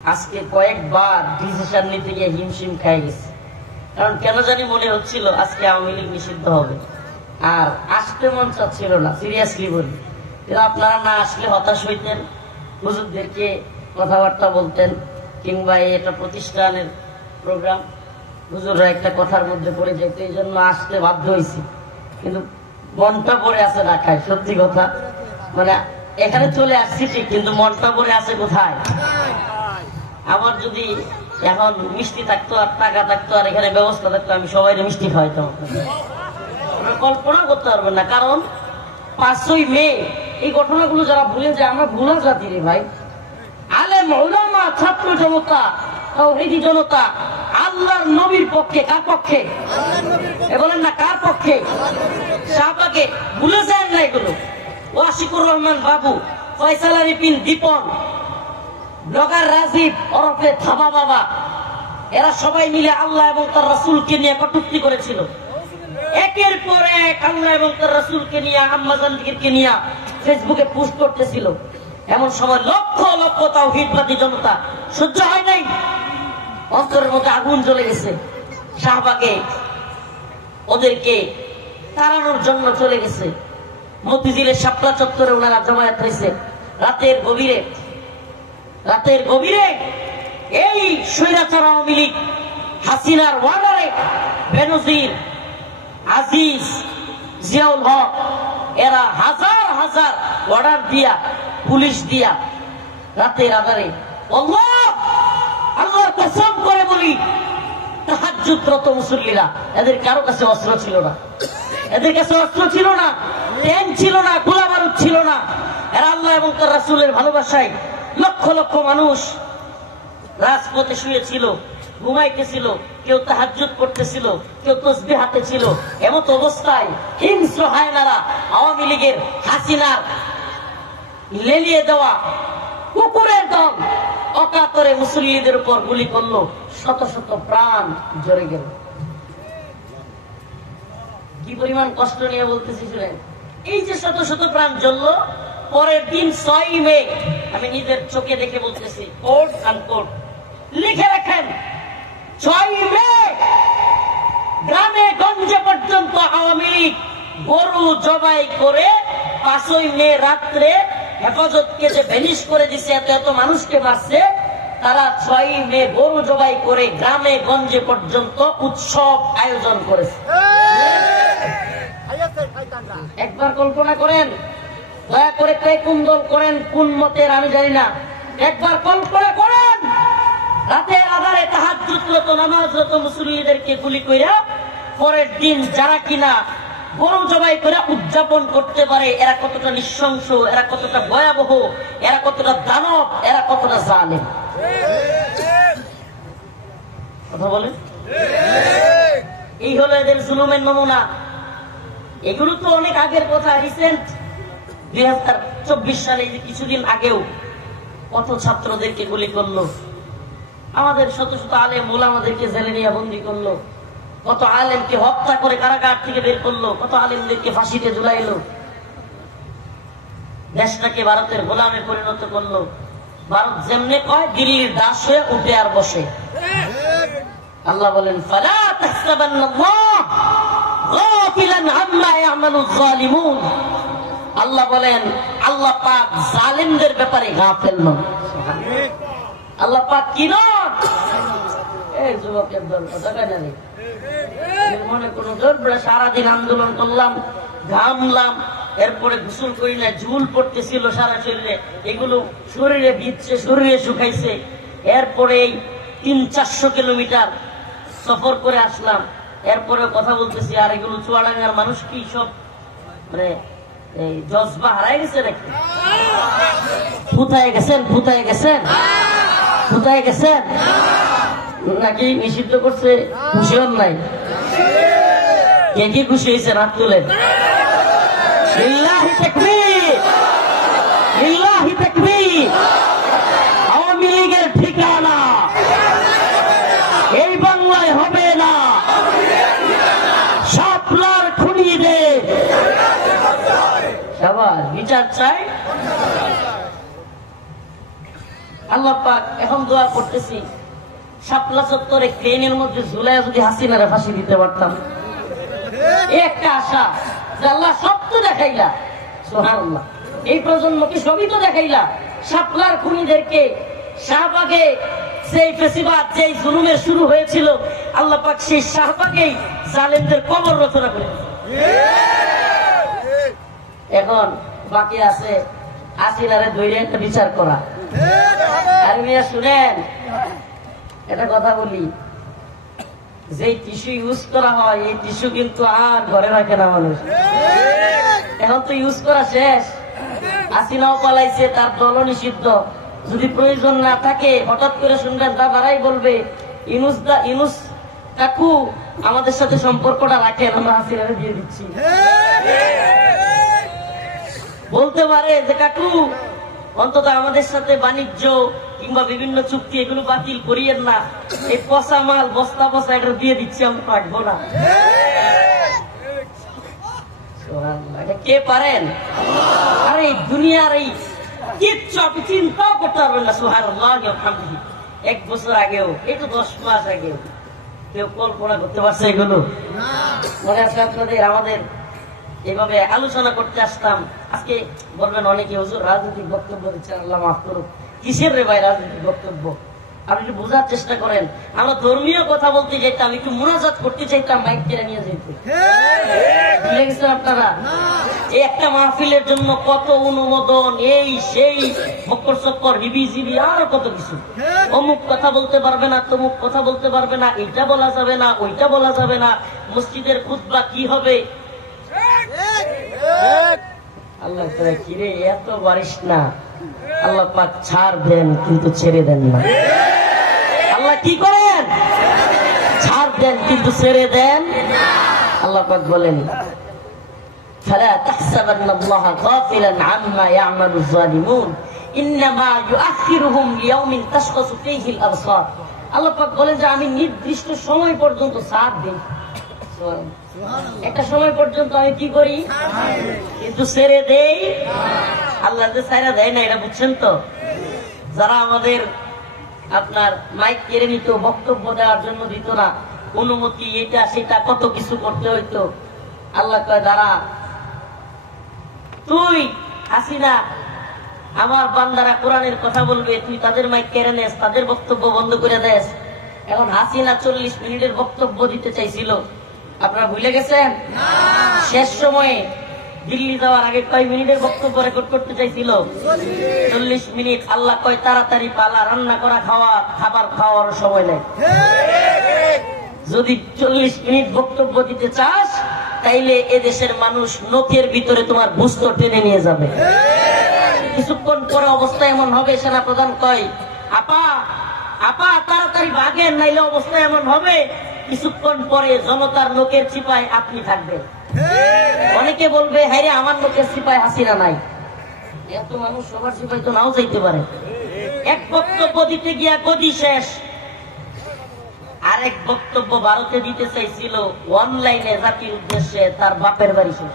আজকে কয়েকবার ডিসিশন নিতে গিয়ে হিমশিম খাই গেছে। কারণ কেন জানি মনে হচ্ছিল আজকে আওয়ামী লীগ নিষিদ্ধ হবে, আর আসতে মন চাচ্ছিল না। সিরিয়াসলি বলি, আপনারা না আসলে হতাশ হইতেন, হুজুরদেরকে কথাবার্তা বলতেন, কিংবা এটা প্রতিষ্ঠানের প্রোগ্রাম, হুজুররা একটা কথার মধ্যে পড়ে যেত, এই জন্য আসতে বাধ্য হয়েছি। কিন্তু মনটা পড়ে আছে ঢাকায়, সত্যি কথা। মানে এখানে চলে আসছি ঠিক, কিন্তু মনটা পড়ে আছে কোথায়? আমার যদি এখন মিষ্টি থাকতো আর টাকা থাকতো আর এখানে ব্যবস্থা থাকতো, আমি সবাই মিষ্টি খাওয়াইতাম। কল্পনা করতে পারবেন না। কারণ 5ই মে এই ঘটনাগুলো যারা ভুলে যায়, আমরা ভুলা জাতি রে ভাই। আলেম ওলামা, ছাত্র জনতা, তাওহীদি জনতা আল্লাহর নবীর পক্ষে। কার পক্ষে? বলেন না, কার পক্ষে? শাহবাগে ভুলে যায় না এগুলো। ওয়াশিকুর রহমান বাবু, ফয়সাল আরিফিন দীপন, ব্লগার রাজীব ওরফে থাবা বাবা, এরা সবাই মিলে আল্লাহ এবং তার রাসূলকে নিয়ে কটূক্তি করেছিল। একের পর এক আল্লাহ এবং তার রাসূলকে নিয়ে, আম্মাজানদেরকে নিয়ে ফেসবুকে পোস্ট করতেছিল। এমন সময় লক্ষ লক্ষ তাওহীদবাদী জনতা সহ্য হয় নাই, অন্তরের মধ্যে আগুন জ্বলে গেছে। শাহবাগে ওদেরকে তাড়ানোর জন্য চলে গেছে। মতিঝিলের শাপলা চত্বরে ওনারা জমায়েত হয়েছে। রাতের গভীরে এই স্বৈরাচার আওয়ামী লীগ হাসিনার ওয়ার্ডারে বেনজির, আজিজ, জিয়াউল হক, এরা হাজার হাজার অর্ডার দিয়া, পুলিশ দিয়া রাতের আধারে, আল্লাহর কসম করে বলি, তাহাজ্জুদরত মুসল্লিরা, এদের কারো কাছে অস্ত্র ছিল না। এদের কাছে অস্ত্র ছিল না, ট্যাঙ্ক ছিল না, গোলা বারুদ ছিল না। এরা আল্লাহ এবং তার রাসূলের ভালোবাসায় লক্ষ লক্ষ মানুষ রাজপথে শুয়েছিল, ঘুমাইতেছিল, কেউ তাহাজ্জুদ করতেছিল, কেউ তাসবিহ হাতে ছিল। এমত অবস্থায় হিংস্র হায়নারা আওয়ামী লীগের হাসিনার লেলিয়ে দেওয়া কুকুরের দল অকাতরে মুসল্লিদের উপর গুলি করলো। শত শত প্রাণ ঝরে গেল। কি পরিমাণ কষ্ট নিয়ে বলতেছি শুনেন। এই যে শত শত প্রাণ জ্বললো, পরের দিন 6ই মে, আমি নিজের চোখে দেখে বলতেছি, কোট আনকোট লিখে রাখেন, 6ই মে গ্রামে গঞ্জে পর্যন্ত আওয়ামী লীগ গরু জবাই করে 5ই মে রাত্রে হেফাজতকে যে ভ্যানিশ করে দিছে, এত এত মানুষকে মারছে, তারা 6ই মে গরু জবাই করে গ্রামে গঞ্জে পর্যন্ত উৎসব আয়োজন করেছে। একবার কল্পনা করেন, দয়া করে কে কোন দল করেন, কোন মতের আমি জানি না, একবার কল্পনা করেন, রাতের আধারে তাহাজ্জুদরত নামাজরত মুসল্লিদেরকে গুলি কইরা পরের দিন যারা কিনা গরু জবাই করে উদযাপন করতে পারে, এরা কতটা নৃশংস, এরা কতটা ভয়াবহ, এরা কতটা দানব, এরা কতটা জালেম। কথা বলেন, এই হলো এদের জুলুমের নমুনা। এগুলো তো অনেক আগের কথা, রিসেন্ট 2024 সালে, কিছুদিন আগেও কত ছাত্রদেরকে গুলি করলো, আমাদের শত শত আলেম ওলামাদেরকে জেলে নিয়ে বন্দী করলো, কত আলেমকে হত্যা করে কারাগার থেকে বের করলো, কত আলেমদেরকে ফাঁসিতে ঝুলাইলো, দেশটাকে ভারতের গোলামে পরিণত করলো। ভারত যেমনে কয়, দিল্লির দাস হয়ে উঠে আর বসে। আল্লাহ বলেন, ফালা তাহসাবান্নাল্লাহ গাফিলান আম্মা ইয়ামালুয যালিমুন। আল্লাহ বলেন, আল্লাহ পাক জালিমদের ব্যাপারে গাফেল নন। আল্লাহ পাক কি নন? এই যুবকের দল কথা জানি মনে কোনো দরবার, সারাদিন আন্দোলন করলাম, ঘামলাম, এরপরে গোসল করি না, ঝুল পড়তেছিল সারা শরীরে, এগুলো শরীরে ভিজছে, শরীরে শুকাইছে। এরপরে 300-400 কিলোমিটার সফর করে আসলাম, এরপরে কথা বলতেছি। আর এগুলো চুয়াডাঙ্গার মানুষ কি সব মানে এই জজবা হারাই গেছে নাকি? ফুতায় গেছেন, ফুতায় গেছেন, ফুতায় গেছেন নাকি নিষিদ্ধ করছে? খুশি হন নাই? কে কি খুশি হয়েছে? হাত তুলেন। লিল্লাহি তাকবীর, লিল্লাহি তাকবীর। আওয়ামী লীগের ঠিকানা এই বাংলায় হবে না। শাপলার খুনিদের সবার বিচার চাই। আল্লাহ পাক এখন দোয়া করতেছি, শাপলা চত্বরে ক্রেনের মধ্যে ঝুলায় যদি হাসিনারে ফাঁসি দিতে পারতাম, এই একটা আশা যে আল্লাহ সব তো দেখাইলা, সুবহানাল্লাহ, এই প্রজন্মকে সবই তো দেখাইলা, শাপলার খুনিদেরকে, শাহবাগে সেই ফেসিবাদ, যেই জুলুমের শুরু হয়েছিল, আল্লাহ পাক সেই শাহবাগেই জালেমদের কবর রচনা করে। এখন বাকি আছে হাসিনারে ধরে একটা বিচার করা। আর মিয়া শুনেন, একটা কথা বলি, যে টিস্যু ইউজ করা হয় এই টিস্যু কিন্তু আর ঘরে রাখে না মানুষ। এখন তো ইউজ করা শেষ, হাসিনাও পালাইছে, তার দলও নিষিদ্ধ। যদি প্রয়োজন না থাকে হঠাৎ করে শুনবেন দাদারাই বলবে ইনুস কাকু আমাদের সাথে সম্পর্কটা রাখেন, আমরা হাসিনারে দিয়ে দিচ্ছি। বলতে পারে যে কাকু অন্তত আমাদের সাথে বাণিজ্য কিংবা বিভিন্ন চুক্তি এগুলো বাতিল করিয়েন না, এই পচা মাল বস্তা বস্তা এটা দিয়ে দিচ্ছি, আমরা রাখবো না। কে পারেন? আরে এই দুনিয়ার এই কিচ্ছু আপনি চিন্তাও করতে পারবেন না। সুবহানাল্লাহ, এক বছর আগেও, এই তো 10 মাস আগেও কেউ কল্পনা করতে পারছে এগুলো? মনে আছে আপনাদের? আমাদের এভাবে আলোচনা করতে আসতাম। আজকে বলবেন অনেকে হুজুর রাজনৈতিক বক্তব্য দিচ্ছেন, আল্লাহ মাফ করুক। কিসের রে ভাই রাজনৈতিক বক্তব্য? আপনি একটু বোঝার চেষ্টা করেন। আমরা ধর্মীয় কথা বলতে চাইতাম, একটু মুনাজাত করতে চাইতাম, মাইক কেড়ে নিয়ে যেত। ভুলে গেছেন আপনারা? এই একটা মাহফিলের জন্য কত অনুমোদন, এই সেই বক্কর চক্কর, হিবি আর কত কিছু। অমুক কথা বলতে পারবে না, তমুক কথা বলতে পারবে না, এইটা বলা যাবে না, ওইটা বলা যাবে না, মসজিদের খুতবা কি হবে। আল্লাহ কিরে এত বারিশ না, আল্লাহ পাক ছাড় দেন কিন্তু ছেড়ে দেন না। আল্লাহ কি করেন? ছাড় দেন কিন্তু ছেড়ে দেন। আল্লাহ পাক বলেন ফালা তাহসাবান্নাল্লাহা গাফিলান আম্মা ইয়ামালুয যালিমুন ইন্নামা ইউআখিরুহুম লিয়াউমিন তাশখাসু ফীহিল আবসার। আল্লাহ পাক বলেন যে আমি নির্দিষ্ট সময় পর্যন্ত ছাড় দেই, একটা সময় পর্যন্ত আমি কি করি কিন্তু ছেড়ে দেই। আল্লাহ যে ছাইরা দেয় না, এটা বুঝছেন তো? যারা আমাদের আপনার মাইক কেড়ে নিত, বক্তব্য দেওয়ার জন্য দিত না, অনুমতি এটা সেটা কত কিছু করতে হইতো, আল্লাহ কয় দাঁড়া, তুই হাসিনা আমার বান্দারা কোরআনের কথা বলবে, তুই তাদের মাইক কেড়ে নেস, তাদের বক্তব্য বন্ধ করে দেস। এখন হাসিনা 40 মিনিটের বক্তব্য দিতে চাইছিল, আপনারা ভুলে গেছেন? শেষ সময়ে দিল্লি যাওয়ার আগে কয় মিনিটের বক্তব্য রেকর্ড করতে চাইছিল? 40 মিনিট। আল্লাহ কয় তাড়াতাড়ি পালা, রান্না করা খাবার খাওয়ার সময় নেই। যদি 40 মিনিট বক্তব্য দিতে চাস, তাইলে এদেশের মানুষ নখের ভিতরে তোমার বুস্তর টেনে নিয়ে যাবে। কিছুক্ষণ পরে অবস্থা এমন হবে, সেনা প্রধান কয় আপা আপা তাড়াতাড়ি ভাগেন, নাইলে অবস্থা এমন হবে কিছুক্ষণ পরে জনতার লোকের চিপায় আপনি থাকবেন। অনেকে বলবে হ্যাঁ রে আমার লোকের চিপায় হাসিনা নাই। এত মানুষ সবার চিপায় তো নাও যাইতে পারে। এক বক্তব্য দিতে গিয়া গদি শেষ, আরেক বক্তব্য ভারতে দিতে চাইছিল অনলাইনে জাতির উদ্দেশ্যে, তার বাপের বাড়ি শেষ।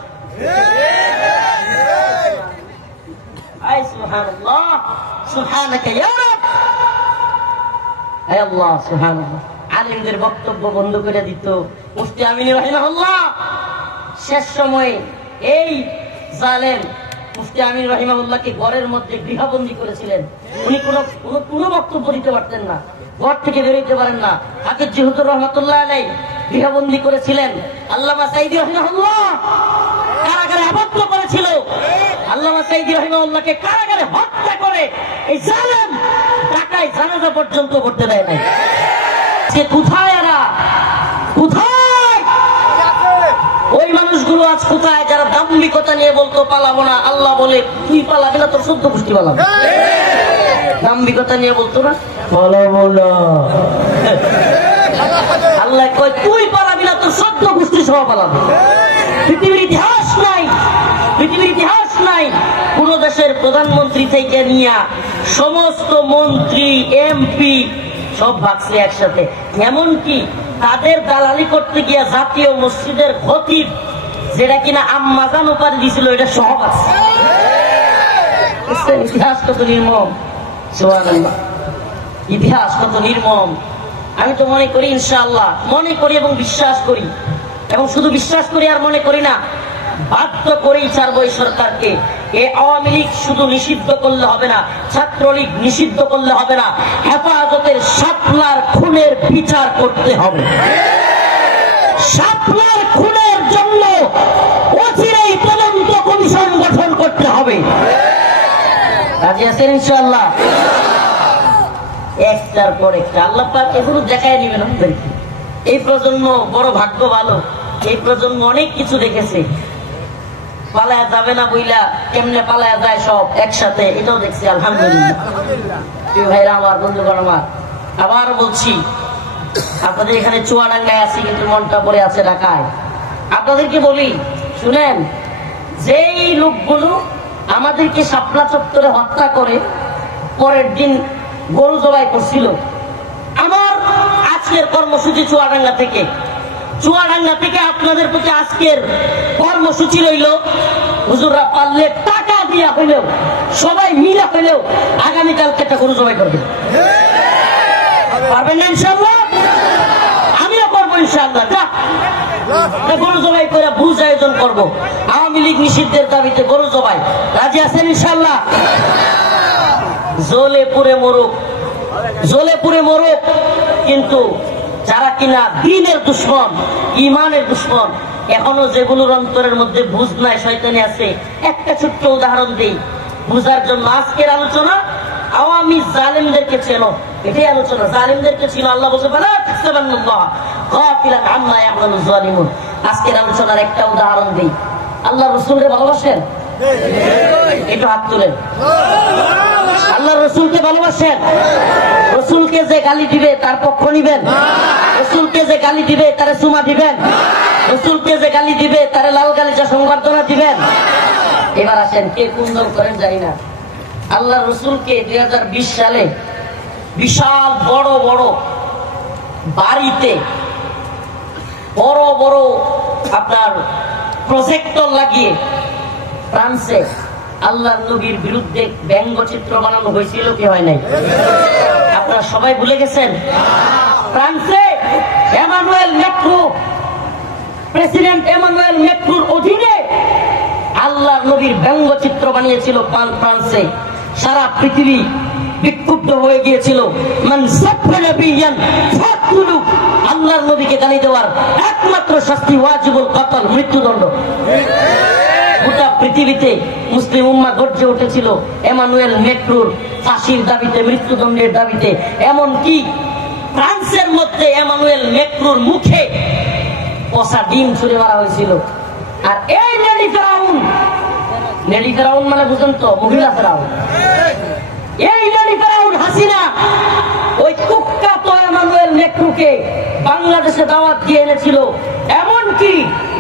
সুবহানাল্লাহ, সুবহানাকা ইয়া রাব, হে আল্লাহ সুবহানাল্লাহ। আলেমদের বক্তব্য বন্ধ করে দিত। মুফতি আমিন রাহিমাহুল্লাহ শেষ সময়ে এই জালেম মুফতি আমিন রাহিমাহুল্লাহকে ঘরের মধ্যে গৃহবন্দী করেছিলেন। উনি কোনো বক্তব্য দিতে পারতেন না, ঘর থেকে বেরোতে পারেন না। হাফেজ হুজুর রহমাতুল্লাহ আলাইহি গৃহবন্দী করেছিলেন। আল্লামা সাঈদী রাহিমাহুল্লাহ কারাগারে আবদ্ধ করেছিল। আল্লামা সাঈদী রাহিমাহুল্লাহকে কারাগারে হত্যা করে এই জালেম ঢাকায় জানাজা পর্যন্ত করতে দেয় নাই। কোথায় এরা? কোথায় ওই মানুষগুলো? আজ কোথায় যারা দাম্ভিকতা নিয়ে বলতো পালাবো না? আল্লাহ বলে তুই পালাবি না, তোর 14 গোষ্ঠী পালাবে। দাম্ভিকতা নিয়ে বলতো না পালাবো না, আল্লাহ কয় তুই পালাবি না, তোর 14 গোষ্ঠী সহ পালাবে। পৃথিবীর ইতিহাস নাই, পৃথিবীর ইতিহাস নাই কোন দেশের প্রধানমন্ত্রী থেকে নিয়ে সমস্ত মন্ত্রী এমপি সব ভাগছে একসাথে। এমনকি তাদের দালালি করতে গিয়া জাতীয় মসজিদের খতিব, যেটা কিনা আম্মাজান উপাধি দিছিল, এটা সহ ভাগছে। ইতিহাস কত নির্মম। সুবহানাল্লাহ। ইতিহাস কত নির্মম। আমি তো মনে করি, ইনশাআল্লাহ মনে করি এবং বিশ্বাস করি, এবং শুধু বিশ্বাস করি আর মনে করি না, বাধ্য করেই ছাড়বো এই সরকারকে। এই আওয়ামী লীগ শুধু নিষিদ্ধ করলে হবে না, ছাত্রলীগ নিষিদ্ধ করলে হবে না, হেফাজতের শাপলার খুনের বিচার করতে হবে। শাপলার খুনের জন্য অচিরেই তদন্ত কমিশন গঠন করতে হবে। রাজি আছেন ইনশাআল্লাহ? একটার পর একটা আল্লাহ পাক এগুলো দেখায় নিবেন আমাদেরকে। এই প্রজন্ম বড় ভাগ্য ভালো, এই প্রজন্ম অনেক কিছু দেখেছে। পালায়া যাবে না বইলা কেমনে পালায়া যায় সব একসাথে, এটাও দেখছি আলহামদুলিল্লাহ। প্রিয় ভাইরা আমার, বন্ধুগণ আমার, আবার বলছি, আপনাদের এখানে চুয়াডাঙ্গায় আছি কিন্তু মনটা পড়ে আছে ঢাকায়। আপনাদেরকে বলি, শুনেন, যেই লোকগুলো আমাদেরকে শাপলা চত্বরে হত্যা করে পরের দিন গরু জবাই করছিল, আমার আজকের কর্মসূচি চুয়াডাঙ্গা থেকে আপনাদের প্রতি আজকের কর্মসূচি রইল, হুজুররা পারলে টাকা দিয়া হইলেও, সবাই মিলা হইলেও আগামীকালকে একটা গরু জবাই করবে। পারবেন না ইনশাআল্লাহ? আমিও করবো ইনশাআল্লাহ। গরু জবাই করে ভোজ আয়োজন করবো, আওয়ামী লীগ নিষিদ্ধের দাবিতে গরু জবাই। রাজি আছেন ইনশাআল্লাহ? জ্বলে পুড়ে মরুক, কিন্তু যারা কিনা দ্বীনের দুশমন, ঈমানের দুশমন, এখনো যেগুলোর অন্তরের মধ্যে বুঝ নাই, শয়তানি আছে, একটা ছোট্ট উদাহরণ দেই বুঝার জন্য। আজকের আলোচনা আওয়ামী জালেমদেরকে চেনো, এটাই আলোচনা। জালেমদেরকে ছিল আল্লাহ বলছে, আজকের আলোচনার একটা উদাহরণ দিই। আল্লাহ রসুলকে ভালোবাসেন? একটু হাত তুলেন। আল্লাহ রসুলকে ভালোবাসেন? রসুলকে যে গালি দিবে তার পক্ষ নিবেন? রসুলকে যে গালি দিবে তারে চুমা দিবেন? রসুলকে যে গালি দিবে তারে লাল গালিচা সংবর্ধনা দিবেন? এবার আসেন, কে কোন দল করেন জানি না। আল্লাহ রসুলকে 2020 সালে বিশাল বড় বড় বাড়িতে বড় বড় আপনার প্রজেক্টর লাগিয়ে ফ্রান্সে আল্লাহ নবীর বিরুদ্ধে ব্যঙ্গচিত্র বানানো হয়েছিল কি হয় নাই? আপনারা সবাই ভুলে গেছেন? ফ্রান্সে প্রেসিডেন্ট এমানুয়েল ম্যাক্রোর অধীনে আল্লাহ নবীর ব্যঙ্গচিত্র বানিয়েছিল ফ্রান্সে। সারা পৃথিবী বিক্ষুব্ধ হয়ে গিয়েছিল। আল্লাহর নবীকে গালি দেওয়ার একমাত্র শাস্তি ওয়াজিবুল কতল, মৃত্যুদণ্ড। গোটা পৃথিবীতে মুসলিম উম্মাহ গর্জে উঠেছিল এমানুয়েল ম্যাক্রোর ফাঁসির দাবিতে, মৃত্যুদণ্ডের দাবিতে। এমনকি ফ্রান্সের মধ্যে এমানুয়েল ম্যাক্রোর মুখে পচা ডিম ছুড়ে মারা হয়েছিল। আর এই নেলি ফেরাউন মানে বুঝেন তো, মহিলা ফেরাউন, এই নেলি ফেরাউন হাসিনা ওই কুখ্যাত এমানুয়েল ম্যাক্রোকে বাংলাদেশে দাওয়াত দিয়ে এনেছিল, এমনকি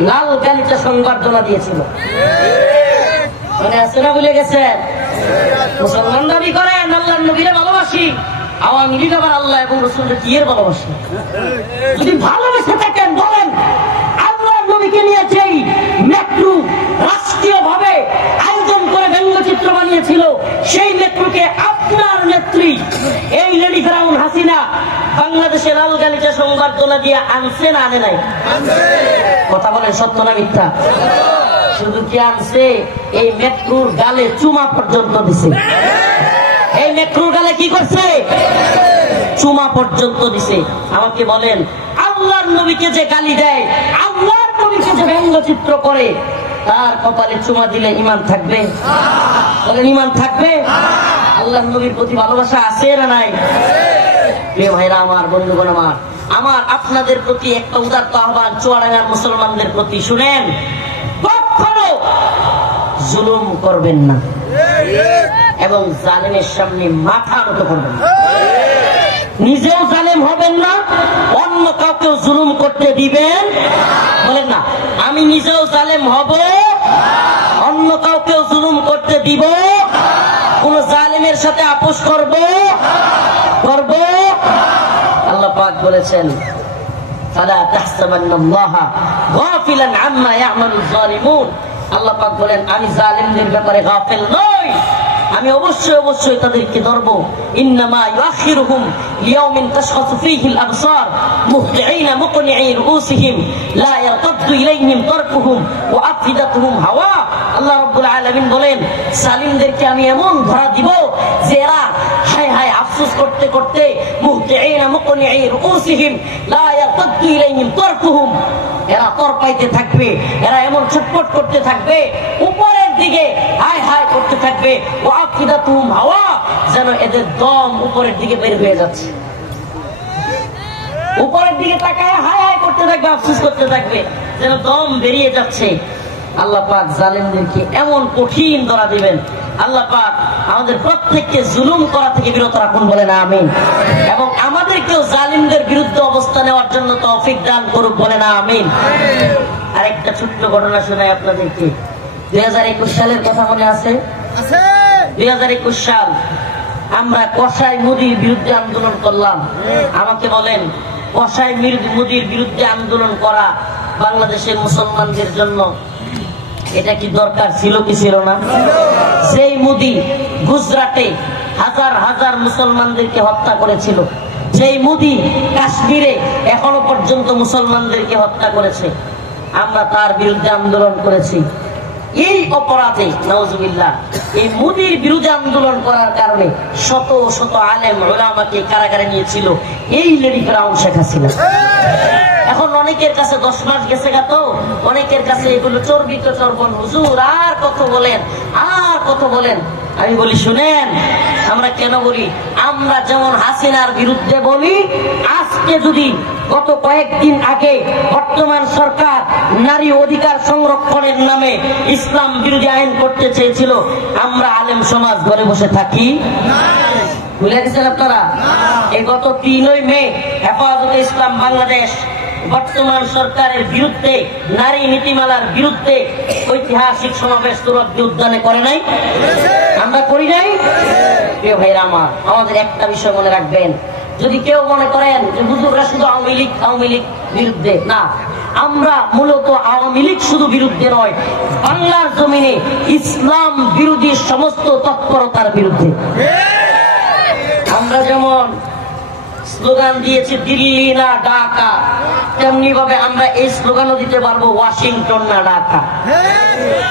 লাল গালিচা সংবর্ধনা দিয়েছিল। মানে আছে না, ভুলে গেছেন? মুসলমান দাবি করেন আল্লাহ নবীরে ভালোবাসি, আওয়ামী লীগ আবার আল্লাহ এবং রসুলকে কি এর ভালোবাসি? যদি ভালোবেসে থাকেন বলেন, আল্লাহ নবীকে নিয়ে যেই ম্যাক্রো রাষ্ট্রীয় ভাবে আয়োজন করে ব্যঙ্গচিত্র বানিয়েছিল, সেই ম্যাক্রোকে আপনার নেত্রী এই লেডি ফেরাউন হাসিনা বাংলাদেশে লাল গালিচা সংবর্ধনা দিয়ে আনছে না আনে নাই? কথা বলেন, সত্য না মিথ্যা? শুধু কি আনছে, এই ম্যাক্রোর গালে চুমা পর্যন্ত দিছে। এই ম্যাক্রোর গালে কি করছে? চুমা পর্যন্ত দিছে। আমাকে বলেন, আল্লাহর নবীকে যে গালি দেয়, আল্লাহর নবীকে যে ব্যঙ্গচিত্র করে, তার কপালে চুমা দিলে ঈমান থাকবে? বলেন, ঈমান থাকবে? আল্লাহর নবীর প্রতি ভালোবাসা আছে না নাই? প্রিয় ভাইরা আমার, বন্ধুগণ আমার, আমার আপনাদের প্রতি একটা উদাত্ত আহ্বান, চুয়াডাঙ্গার মুসলমানদের প্রতি, শুনেন, কখনো জুলুম করবেন না এবং জালেমের সামনে মাথা নত করবেন না। নিজেও জালেম হবেন না, অন্য কাউকে জুলুম করতে দিবেন। বলেন না, আমি নিজেও জালেম হব, অন্য কাউকে জুলুম করতে দিব, কোন জালেমের সাথে আপোষ করব। আল্লাহ পাক বলেছেন, ফালা তাহসাবান্নাল্লাহা গাফিলান আম্মা ইয়ামালুয যালিমুন। আল্লাহ পাক বলেন, আমি জালেমদের ব্যাপারে গাফিল নই, আমি অবশ্যই অবশ্যই তাদেরকে ধরবো। ইন্নামা ইউআখিরুহুম লিয়াউমিন তাশখাসু ফীহিল আবসার মুহতিঈনা মুকনিঈ রুউসিহিম লা ইয়ারতাদ্দু ইলাইহিম তারকুহুম ওয়া আফিদাতুহুম হাওয়া। আল্লাহ রাব্বুল আলামিন বলেন, সালিমদেরকে আমি এমন ধরা দিব যে এরা হায় হায় আফসোস করতে করতে মুহতিঈনা মুকনিঈ রুউসিহিম লা ইয়ারতাদ্দু ইলাইহিম তারকুহুম, এরা তর পাইতে থাকবে, এরা এমন ছটফট করতে থাকবে, উপরের দিকে হায় হায় করতে থাকবে, ওয়া আফিদাতুহুম হাওয়া, যেন এদের দম উপরের দিকে বের হয়ে যাচ্ছে। উপরের দিকে তাকায় হায় হায় করতে থাকবে, আফসোস করতে থাকবে, যেন দম বেরিয়ে যাচ্ছে। আল্লাহ পাক জালেমদেরকে এমন কঠিন ধরা দিবেন। আল্লাহ পাক আমাদের প্রত্যেককে জুলুম করা থেকে বিরত রাখুন, বলেন আমিন। এবং আমাদেরকেও জালিমদের বিরুদ্ধে অবস্থা নেওয়ার জন্য তৌফিক দান করুক, বলেন আমিন। আরেকটা ছোট্ট ঘটনা শোনাই আপনাদেরকে। 2021 সালের কথা মনে আছে? 2021 সাল আমরা কসাই মুদির বিরুদ্ধে আন্দোলন করলাম। আমাকে বলেন, কসাই মুদির বিরুদ্ধে আন্দোলন করা বাংলাদেশের মুসলমানদের জন্য এটা কি দরকার ছিল কি ছিল না? সেই মুদি গুজরাটে হাজার হাজার মুসলমানদেরকে হত্যা করেছিল, সেই মুদি কাশ্মীরে এখনো পর্যন্ত মুসলমানদেরকে হত্যা করেছে, আমরা তার বিরুদ্ধে আন্দোলন করেছি। এই অপরাধে নাউজুবিল্লাহ এই মুদির বিরুদ্ধে আন্দোলন করার কারণে শত শত আলেম উলামাকে কারাগারে নিয়েছিল এই লেডি ফেরাউন শেখ হাসিনা। এখন অনেকের কাছে 10 মাস গেছে গা, তো অনেকের কাছে এগুলো চর্বিত চর্বণ, হুজুর আর কত বলেন, আর কত বলেন। আমি বলি শুনেন, আমরা কেন বলি? আমরা যেমন হাসিনার বিরুদ্ধে বলি, আজকে যদি গত কয়েকদিন আগে বর্তমান সরকার নারী অধিকার সংরক্ষণের নামে ইসলাম বিরোধী আইন করতে চেয়েছিল, আমরা আলেম সমাজ ঘরে বসে থাকি? ভুলে গেছেন আপনারা? এই গত 3 মে হেফাজতে ইসলাম বাংলাদেশ বর্তমান সরকারের বিরুদ্ধে, নারী নীতিমালার বিরুদ্ধে ঐতিহাসিক সমাবেশ তুরুদ্দি উদ্যানে করে নাই? আমরা করি নাই? প্রিয় ভাইরা আমার, আমাদের একটা বিষয় মনে রাখবেন, যদি কেউ মনে করেন যে হুজুররা শুধু আওয়ামী লীগ বিরুদ্ধে, না, আমরা মূলত আওয়ামী লীগ শুধু বিরুদ্ধে নয়, বাংলার জমিনে ইসলাম বিরোধী সমস্ত তৎপরতার বিরুদ্ধে। আমরা যেমন স্লোগান দিয়েছি দিল্লি না ঢাকা, তেমনি ভাবে আমরা এই স্লোগানও দিতে পারবো ওয়াশিংটন না ঢাকা।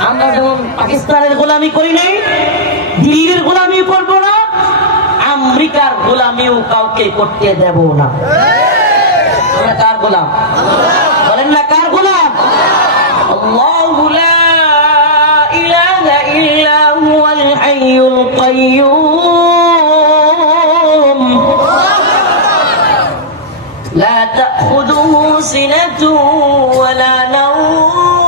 আমরা যেমন পাকিস্তানের গোলামি করি নাই, দিল্লির গোলামি করবো না, আমেরিকার গোলামিও কাউকে করতে দেব না। আমরা কার গোলাম? বলেন না কার গোলাম? আল্লাহু লা ইলাহা ইল্লা হুয়াল হাইয়ুল কাইয়্যুম লা তাখুযুহু সিনাতুন ওয়ালা নাওম।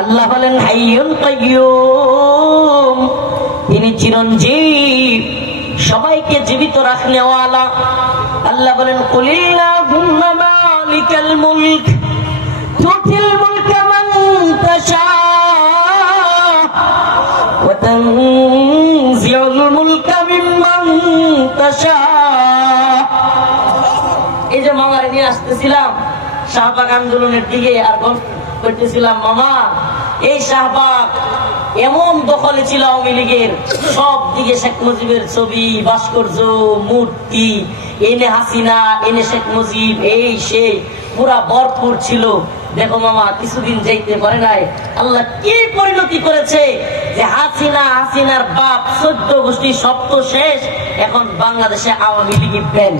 আল্লাহ বলেন হাইয়ুল কাইয়্যুম, তিনি চিরঞ্জীব, সবাইকে জীবিত রাখনেওয়ালা। আল্লাহ বলেন কুলিল্লাহুম্মা মালিকাল মুলক তুতিল মুলকা মান তাশা ওয়া তানজিউল মুলকা মিম্মান তাশা। এই যে মামারে নিয়ে আসতেছিলাম শাহবাগ আন্দোলনের দিকে, আর করতেছিলাম, মামা এই শাহবাগ এমন দখলে ছিল আওয়ামী লীগের, সব দিকে শেখ মুজিবের ছবি, ভাস্কর্য, মূর্তি, এনে হাসিনা, এনে শেখ মুজিব, এই সেই পুরা ভরপুর ছিল। দেখো মামা, কিছুদিন যাইতে পারে নাই, আল্লাহ কি পরিণতি করেছে যে হাসিনার বাপ 14 গোষ্ঠী সব তো শেষ, এখন বাংলাদেশে আওয়ামী লীগ ব্যান।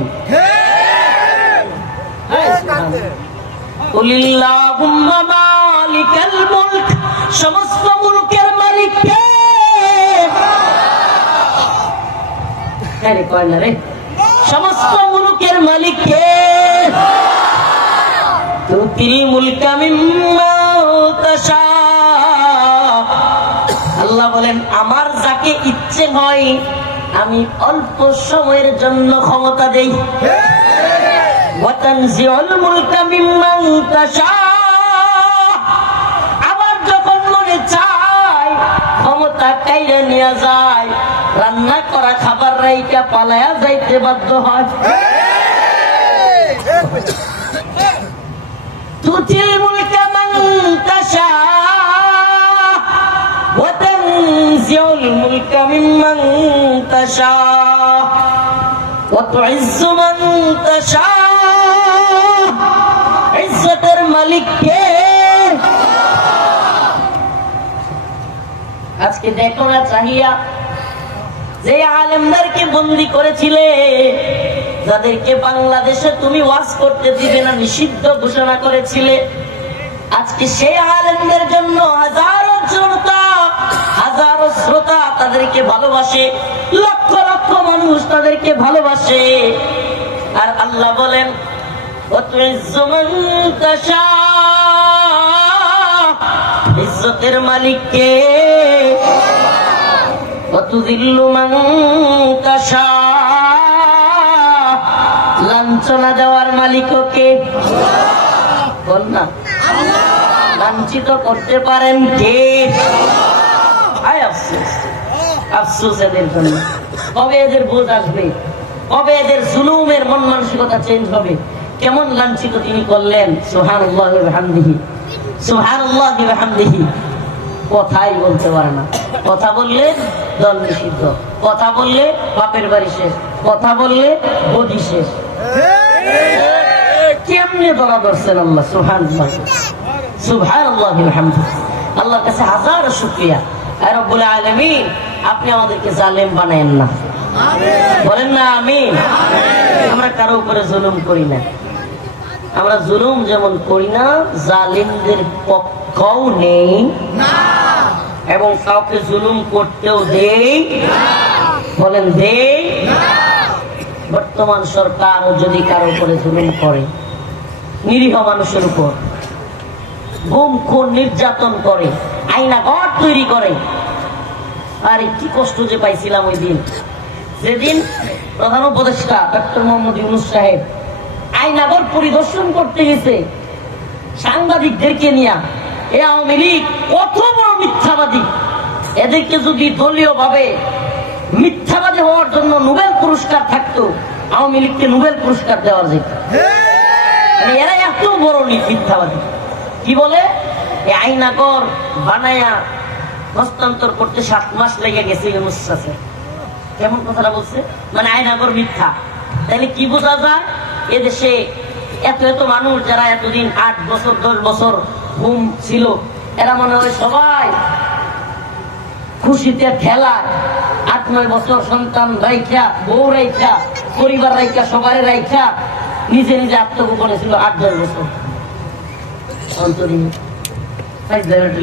কুলিল্লাহুম্মা মালিকাল মুলক, সমস্ত মুলকের মালিক কে? কয় না রে, সমস্ত মুলকের মালিক কে? তুতিল মুলকা মিম্মা তাশা। আল্লাহ বলেন আমার যাকে ইচ্ছে হয় আমি অল্প সময়ের জন্য ক্ষমতা দেই। ওয়া তানজিউল মুলকা মিম্মান তাশা, আবার যখন মনে চায় ক্ষমতা কাইরা নিয়ে যায়, রান্না করা খাবার রাইকা পালায়া যাইতে বাধ্য হয়। তুতিল মুলকা মান তাশা তুনজিউল মুলকা মিম্মান তাশা ওয়া তুইজ্জু মান তাশা। ইজ্জতের মালিক কে? আজকে দেখো না চাহিয়া, যে আলেমদেরকে বন্দী করেছিলে, যাদেরকে বাংলাদেশে তুমি ওয়াজ করতে দিবে না নিষিদ্ধ ঘোষণা করেছিলে, আজকে সেই আলেমদের জন্য হাজারো জনতা, হাজারো শ্রোতা তাদেরকে ভালোবাসে, লক্ষ লক্ষ মানুষ তাদেরকে ভালোবাসে। আর আল্লাহ বলেন ইজ্জতের মালিক কে? লাঞ্ছনা দেওয়ার মালিক কে? বল না। লাঞ্ছিত করতে পারেন কে? আয় আফসোস, আফসোস এদের জন্য। কবে এদের বোঝ আসবে? কবে এদের জুলুমের মন মানসিকতা চেঞ্জ হবে? কেমন লাঞ্ছিত তিনি করলেন। সুবহানাল্লাহি ওয়া বিহামদিহি, সুবহানাল্লাহি ওয়া বিহামদিহি। কথাই বলতে পারে না। কথা বললে দল নিষিদ্ধ, কথা বললে বাপের বাড়ি শেষ, কথা বললে বদি শেষ। কেমনে দলা করছেন আল্লাহ। সুবহানাল্লাহ, সুবহানাল্লাহি ওয়া বিহামদিহি। আল্লাহর কাছে হাজারো শুকরিয়া। হে রব্বুল আলামিন, আপনি আমাদেরকে জালেম বানায়েন না। বলেন না আমিন। আমরা কারো উপরে জুলুম করি না। আমরা জুলুম যেমন করি না, জালিমদের পক্ষও নেই এবং কাউকে জুলুম করতেও দেই। বলেন দেই। বর্তমান সরকার যদি কারো উপরে জুলুম করে, নিরীহ মানুষের উপর গুম খুন নির্যাতন করে, আইনা ঘর তৈরি করে, আর কি কষ্ট যে পাইছিলাম ওই দিন, যেদিন প্রধান উপদেষ্টা ডক্টর মোহাম্মদ ইউনূস সাহেব আইনাগর পরিদর্শন করতে গেছে সাংবাদিকদেরকে নিয়ে। এ আওয়ামী লীগ কত বড় মিথ্যাবাদী। এদেরকে যদি দলীয় ভাবে মিথ্যাবাদী হওয়ার জন্য নোবেল পুরস্কার থাকতো, আওয়ামী লীগকে নোবেল পুরস্কার দেওয়া যেত। এরা এত বড় মিথ্যাবাদী। কি বলে? এই আইনাগর বানায়া হস্তান্তর করতে 7 মাস লেগে গেছে ইউনূস সাহেব। কেমন কথাটা বলছে? মানে আইনাগর মিথ্যা। তাহলে কি বোঝা যায়? এদেশে এত এত মানুষ যারা এতদিন 8 বছর 10 বছর ঘুম ছিল, এরা মনে হয় সবাই খুশিতে খেলায় 8-9 বছর সন্তান রাইখা, বউ রাইখা, পরিবার রাইখা, সবাই রাইখা নিজে নিজে আত্মগোপনে ছিল 8-10 বছর। অন্তরীণ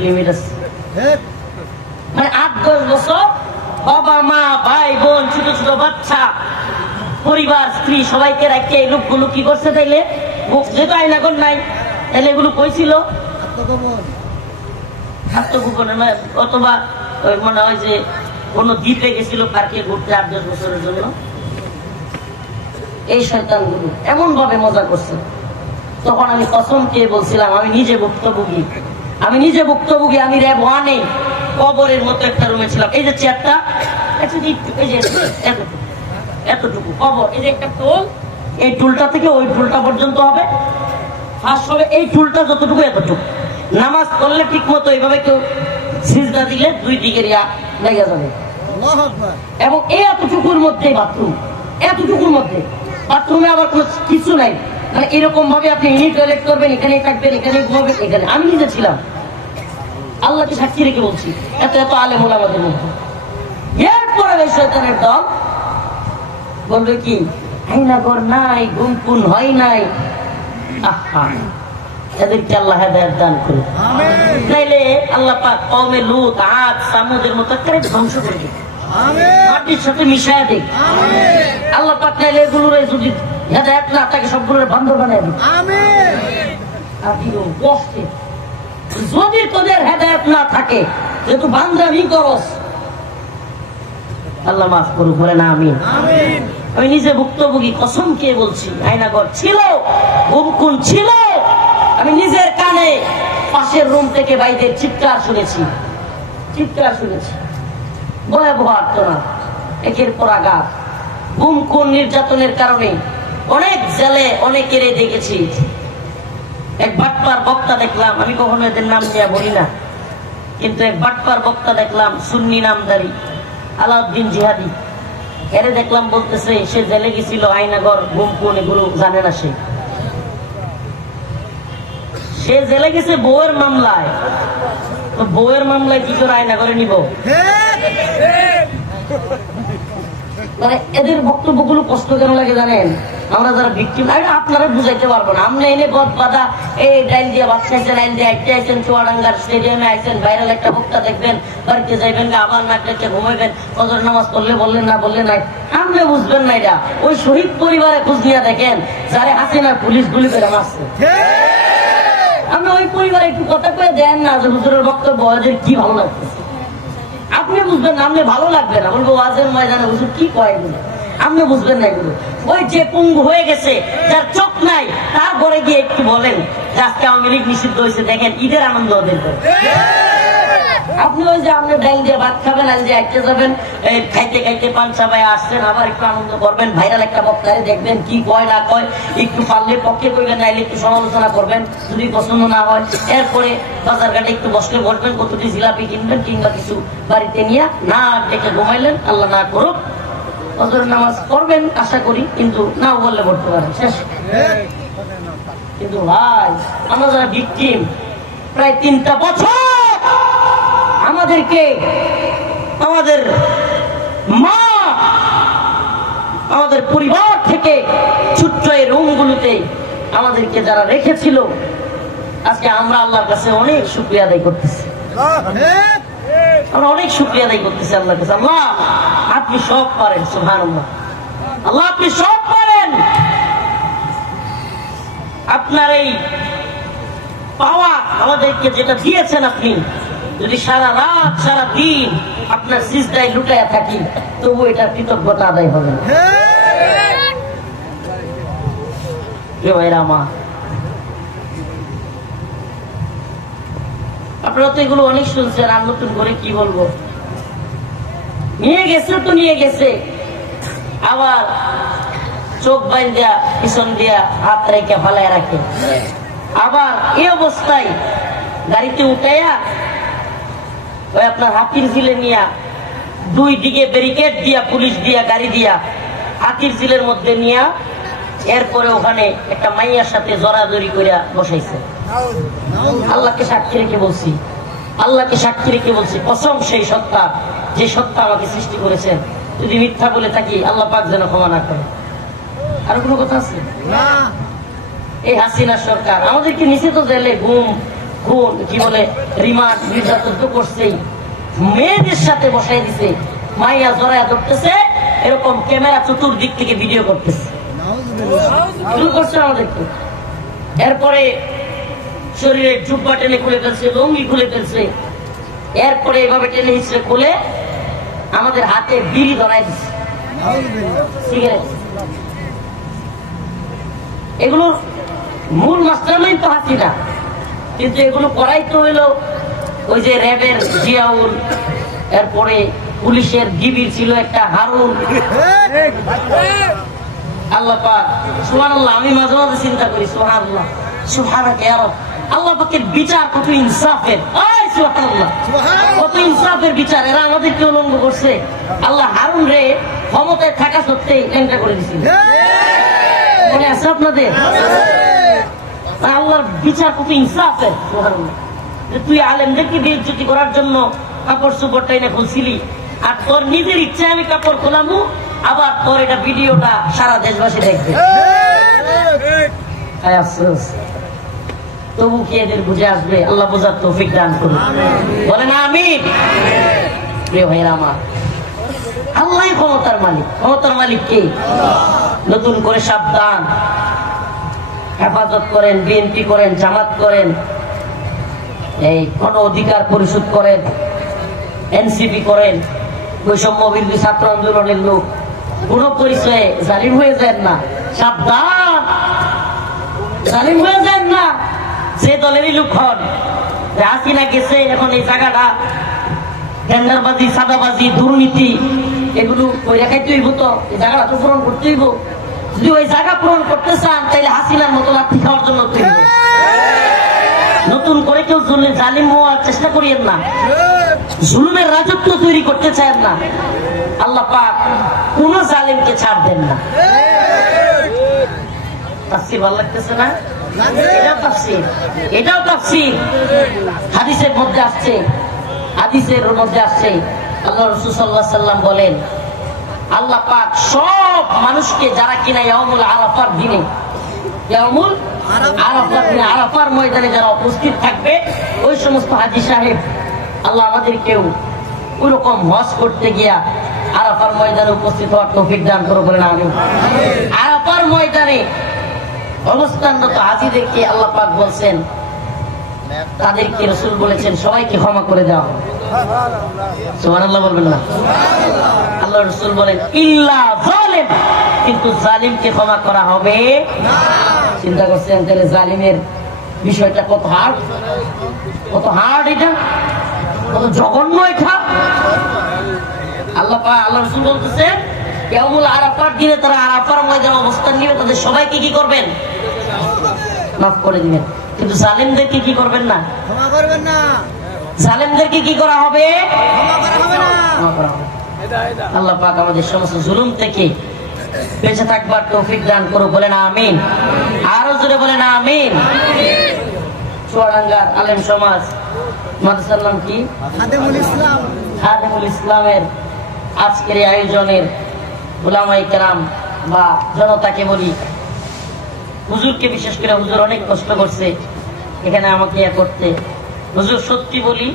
লিমিট আছে। মানে 8-10 বছর বাবা মা ভাই বোন ছোট ছোট বাচ্চা পরিবার স্ত্রী সবাইকে রাখে এই লোকগুলো কি করছে? তাইলে যেহেতু আইনাগর নাই, তাহলে এগুলো কইছিল আত্মগোপনে নয়, অথবা মনে হয় যে কোন দ্বীপে গেছিল পার্কে ঘুরতে 8-10 বছরের জন্য। এই শয়তানগুলো এমন ভাবে মজা করছে। তখন আমি কসম খেয়ে বলছিলাম, আমি নিজে ভুক্তভোগী, আমি নিজে ভুক্তভোগী। আমি র্যাব 1-এ কবরের মতো একটা রুমে ছিলাম। এই যে চেয়ারটা, এই যে এতটুকু কবর, এই যে একটা টুল, এই টুলটা থেকে ওই টুলটা পর্যন্ত হবে, ফার্স্ট হবে এই টুলটা যতটুকু এতটুকু। নামাজ পড়লে ঠিক মতো এইভাবে কেউ সিজদা দিলে 2 দিকে লেগে যাবে। এবং এই এতটুকুর মধ্যে বাথরুম, এতটুকুর মধ্যে বাথরুমে আবার কোনো কিছু নাই। মানে এরকম ভাবে আপনি টয়লেট করবেন, এখানে থাকবেন, এখানে ঘুমাবেন, এখানে। আমি নিজে ছিলাম, আল্লাহকে সাক্ষী রেখে বলছি, এত এত আলেম ওলামাদের মধ্যে। এরপরে এই শয়তানের দল বলবে কি আইনাগর নাই, গুম খুন হয় নাই। আহা, এদেরকে আল্লাহ হেদায়েত দান করুন। তাইলে আল্লাহ পাক কওমে লূত, আদ, সামুদের মতো করে ধ্বংস করে দিন, মাটির সাথে মিশায় দিন। আল্লাহ পাক তাইলে এগুলোর যদি হেদায়েত না থাকে সবগুলোর বান্দর বানায় দিন। কষ্টে যদি তোদের হেদায়েত না থাকে, যেহেতু বান্দামি করস, আল্লাহ মাফ করুক। বলে না আমিন। আমি নিজে ভুক্তভোগী, কসম খেয়ে বলছি, আইনাগর ছিল, গুম খুন ছিল। আমি নিজের কানে পাশের রুম থেকে বাইরের চিৎকার শুনেছি, চিৎকার শুনেছি, ভয়াবহ আর্তনাদ, একের পর আঘাত, গুম খুন নির্যাতনের কারণে অনেক জেলে অনেকের দেখেছি। এক বাটপার বক্তা দেখলাম, আমি কখনো এদের নাম নিয়ে বলি না, কিন্তু এক বাটপার বক্তা দেখলাম সুন্নি নামদারি আলাউদ্দিন জিহাদি, এরে দেখলাম বলতেছে সে জেলে গেছিল, আয়নাগর গুমকুন এগুলো জানে না, সে জেলে গেছে বউয়ের মামলায়। তো বউয়ের মামলায় কি করে আয়নাগরে নিব? মানে এদের বক্তব্যগুলো কষ্ট কেন লাগে জানেন? আমরা যারা ভিকটিম, আপনারা বুঝাইতে পারবো না। আমরা এনে গদ বাধা এই ডাইল দিয়ে ভাত খাইছেন, আইল দিয়ে আইতে আইছেন, চুয়াডাঙ্গার স্টেডিয়ামে আইছেন, ভাইরাল একটা বক্তা দেখবেন, বাড়িতে যাইবেন, আবার নাক ডেকে ঘুমাইবেন, ফজর নামাজ পড়লে বললেন না বললেন নাই, আপনি বুঝবেন না। এটা ওই শহীদ পরিবারে খোঁজ নিয়ে দেখেন যারা হাসিনার পুলিশ গুলি করে মারছে। আপনি ওই পরিবারে একটু কথা কয়ে দেন না যে হুজুরের বক্তব্য ওদের কি ভালো লাগতেছে, আপনি বুঝবেন না, আপনি ভালো লাগবে না। বলবো ওয়াজের ময়দানে হুজুর কি কয় এগুলো, আপনি বুঝবেন না এগুলো। ওই যে পঙ্গু হয়ে গেছে, যার চোখ নাই, তারপরে গিয়ে একটু বলেন যে আজকে আওয়ামী লীগ নিষিদ্ধ হয়েছে, দেখেন ঈদের আনন্দ ওদের করে। আপনি ওই যে আপনি ডাইল দিয়ে ভাত খাবেন, আইল দিয়ে আইতে যাবেন, খাইতে খাইতে পান চাবাই আসছেন, আবার একটু আনন্দ করবেন, ভাইরাল একটা বক্তারে দেখবেন কি কয় না কয়, একটু পারলে পক্ষে কইবেন, নাইলে একটু সমালোচনা করবেন, যদি পছন্দ না হয়। এরপরে বাজার ঘাটে একটু বসলে বসবেন, কতটি জিলাপি কিনবেন কিংবা কিছু বাড়িতে নিয়ে না ডেকে ঘুমাইলেন, আল্লাহ না করুক ফজরের নামাজ পড়বেন আশা করি, কিন্তু নাও বললে পড়তে পারেন শেষ। কিন্তু ভাই আমরা যারা ভিকটিম, প্রায় 3টা বছর আমাদেরকে আমাদের মা আমাদের পরিবার থেকে ছোট্ট এই রুমগুলোতে আমাদেরকে যারা রেখেছিল, আজকে আমরা আল্লাহর কাছে অনেক শুকরিয়া আদায় করতেছি। আমরা অনেক শুকরিয়া আদায় করতেছি আল্লাহর কাছে। আল্লাহ আপনি সব পারেন, সুবহানাল্লাহ। আল্লাহ আপনি সব পারেন। আপনার এই পাওয়া আমাদেরকে যেটা দিয়েছেন, আপনি যদি সারা রাত সারা দিন আপনার সিজদায় লুটাইয়া থাকি, তবু এটা কৃতজ্ঞতা আদায় হবে না। আপনারা তো এগুলো অনেক শুনছেন, আর নতুন করে কি বলবো। নিয়ে গেছে তো নিয়ে গেছে, আবার চোখ বাইন দেয়া পিছন দিয়া হাত রেখে ফালাই রাখে, আবার এই অবস্থায় গাড়িতে উঠাইয়া ওই আপনার হাতির ঝিলে নিয়া 2 দিকে ব্যারিকেড দিয়া পুলিশ দিয়া গাড়ি দিয়া হাতির ঝিলের মধ্যে নিয়া, এরপরে ওখানে একটা মাইয়ার সাথে জড়াজড়ি করে বসাইছে। আল্লাহকে সাক্ষী রেখে বলছি, আল্লাহকে সাক্ষী রেখে বলছি, কসম সেই সত্তা যে সত্তা আমাকে সৃষ্টি করেছেন, যদি মিথ্যা বলে থাকি আল্লাহ পাক যেন ক্ষমা না করে। আর কোনো কথা আছে? এই হাসিনা সরকার আমাদেরকে নিচে তো জেলে গুম খুন কি বলে রিমান্ড নির্যাতন তো করছেই, মেয়েদের সাথে বসাই দিছে, মাইয়া জড়াইয়া ধরতেছে, এরকম ক্যামেরা চতুর্দিক থেকে ভিডিও করতেছে, করছে আমাদেরকে। এরপরে শরীরে জুব্বা টেনে খুলে ফেলছে, লুঙ্গি খুলে ফেলছে, এরপরে এভাবে টেনে হিসেবে খুলে আমাদের হাতে বিড়ি ধরাই দিচ্ছে, সিগারেট। এগুলোর মূল মাস্টারমাইন্ড তো হাসিনা, কিন্তু এগুলো করাই তো হইলো ওই যে র্যাবের জিয়াউল, এরপরে পুলিশের ডিবির ছিল একটা হারুন। আল্লাহ পাক সুবহানাল্লাহ, আমি মাঝে মাঝে চিন্তা করি সুবহানাল্লাহ, সুবহানাকে ইয়া রব, আল্লাহ পাকের বিচার কত ইনসাফের, সুবহানাল্লাহ কত ইনসাফের বিচার। এরা আমাদেরকে উলঙ্গ করছে, আল্লাহ হারুন রে ক্ষমতায় থাকা সত্ত্বেই ল্যাংটা করে দিছিল, মনে আছে আপনাদের? আল্লাহর বিচার কত ইনসাফের, সুবহানাল্লাহ। তুই আলেমদেরকে বেইজ্জতি করার জন্য কাপড় চোপড়টা এনে খুলছিলি, আর তোর নিজের ইচ্ছায় আমি কাপড় খোলামু, আবার তোর এটা ভিডিওটা সারা দেশবাসী দেখবে। তবু কি এদের বুঝে আসবে? আল্লাহ বোঝার তৌফিক দান করুন, বলে না আমিন। প্রিয় ভাইরা আমার, আল্লাহ ক্ষমতার মালিক। ক্ষমতার মালিক কে? নতুন করে সাবধান, হেফাজত করেন, বিএনপি করেন, জামাত করেন, এই গণ অধিকার পরিষদ করেন, এনসিপি করেন, বৈষম্য বিরোধী ছাত্র আন্দোলনের লোক, কোন পরিচয়ে জালিম হয়ে যান না, সাবধান, জালিম হয়ে যান না। যে দলেরই লোক হন, হাসিনা গেছে, এখন এই জায়গাটা টেন্ডারবাজি, সাদাবাজি, দুর্নীতি এগুলো কইরা খাইতে হইব, তো এই জায়গাটা তো পূরণ করতে হইব। যদি ওই জায়গা পূরণ করতে চান, তাহলে হাসিনার মতো লাঠি খাওয়ার জন্য তৈরি। নতুন করে কেউ জালিম হওয়ার চেষ্টা করিয়েন না, জুলুমের রাজত্ব তৈরি করতে চান না। আল্লাহ পাক কোন জালিমকে ছাড় দেন না। তাফসীর ভালো লাগতেছে না? এটাও তাফসীর, এটাও তাফসীর। হাদিসের মধ্যে আসছে, হাদিসের মধ্যে আসছে আল্লাহ রাসূল সাল্লাল্লাহু আলাইহি ওয়াসাল্লাম বলেন, আল্লাহ পাক সব মানুষকে যারা কিনা ইয়াউমুল আরাফার দিনে, ইয়াউমুল আরাফার দিনে আরাফার ময়দানে যারা উপস্থিত থাকবে, ওই সমস্ত হাজী সাহেব আল্লাহ আমাদেরকেও ওইরকম হজ করতে গিয়া আরাফার ময়দানে উপস্থিত হওয়ার তৌফিক দান করো বলেন আমিন। আরাফার ময়দানে অবস্থানরত হাজীদেরকে আল্লাহ পাক বলছেন, তাদেরকে রাসূল বলেছেন সবাইকে ক্ষমা করে দেওয়া হবে। সুবহানাল্লাহ বলবেন না? আল্লাহ রাসূল বলেন ইল্লা যালিম, কিন্তু জালিমকে ক্ষমা করা হবে না। চিন্তা করছেন তাহলে জালিমের বিষয়টা কত হার্ড, কত হার্ড, এটা কত জঘন্য। এটা আল্লাহ রাসূল বলতেছেন ইয়াউমুল আরাফার দিনে তারা আরাফার ময়দানে অবস্থান নিবে, তাদের সবাইকে কি করবেন? মাফ করে দিবেন। কিন্তু জালিমদেরকে কি করবেন না? ক্ষমা করবেন না। জালিমদেরকে কি করা হবে? ক্ষমা করা হবে। আল্লাহ পাক আমাদের সমস্ত জুলুম থেকে বেঁচে থাকবার তৌফিক দান করো বলেন আমিন। আরো জোরে বলেন আমিন। চুয়াডাঙ্গার আলেম সমাজ মাদ্রাসার নাম কি? খাদেমুল ইসলাম। খাদেমুল ইসলামের আজকের এই আয়োজনের উলামায়ে কেরাম বা জনতাকে বলি, হুজুরকে বিশেষ করে, হুজুর অনেক কষ্ট করছে এখানে আমাকে করতে। হুজুর সত্যি বলি,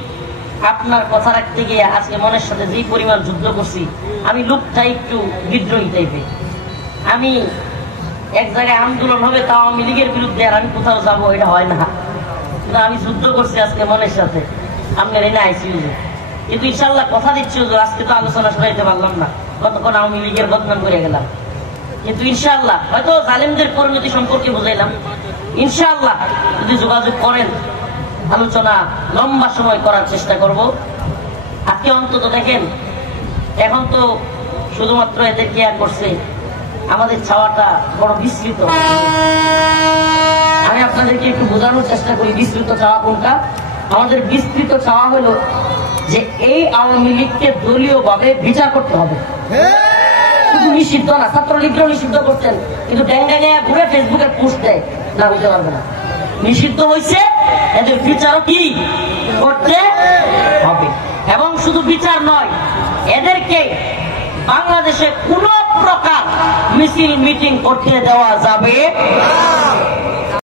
আপনার কথা রাখতে গিয়ে আজকে মনের সাথে যে পরিমাণ যুদ্ধ করছি, আমি লোকটা একটু বিদ্রোহী টাইপের। আমি এক জায়গায় আন্দোলন হবে তাও আওয়ামী লীগের বিরুদ্ধে, আর আমি কোথাও যাবো, এটা হয় না। কিন্তু আমি যুদ্ধ করছি আজকে মনের সাথে, আপনার এনে আইসি হুজুর। কিন্তু ইনশাল্লাহ কথা দিচ্ছি হুজুর, আজকে তো আলোচনা শোনাইতে পারলাম না, কতক্ষণ আওয়ামী লীগের বদনাম করে গেলাম। কিন্তু ইনশাআল্লাহ হয়তো জালিমদের পরিণতি সম্পর্কে বুঝাইলাম। ইনশাআল্লাহ যদি যোগাযোগ করেন, আলোচনা লম্বা সময় করার চেষ্টা করব। আজকে অন্তত দেখেন, এখন তো শুধুমাত্র এদের কেয়ার করছে, আমাদের ছাওয়াটা বড় বিস্তৃত। আমি আপনাদেরকে একটু বোঝানোর চেষ্টা করি বিস্তৃত চাওয়া কোনটা। আমাদের বিস্তৃত চাওয়া হলো যে এই আওয়ামী লীগকে দলীয় ভাবে বিচার করতে হবে। শুধু নিষিদ্ধ না, ছাত্রলীগরাও নিষিদ্ধ করছেন, কিন্তু ড্যাঙ্গা ঘুরে ফেসবুকে পোস্ট দেয় না, বুঝতে পারবে না। নিষিদ্ধ হয়েছে, এদের বিচারও কি করতে হবে। এবং শুধু বিচার নয়, এদেরকে বাংলাদেশে কোন প্রকার মিছিল মিটিং করতে দেওয়া যাবে না।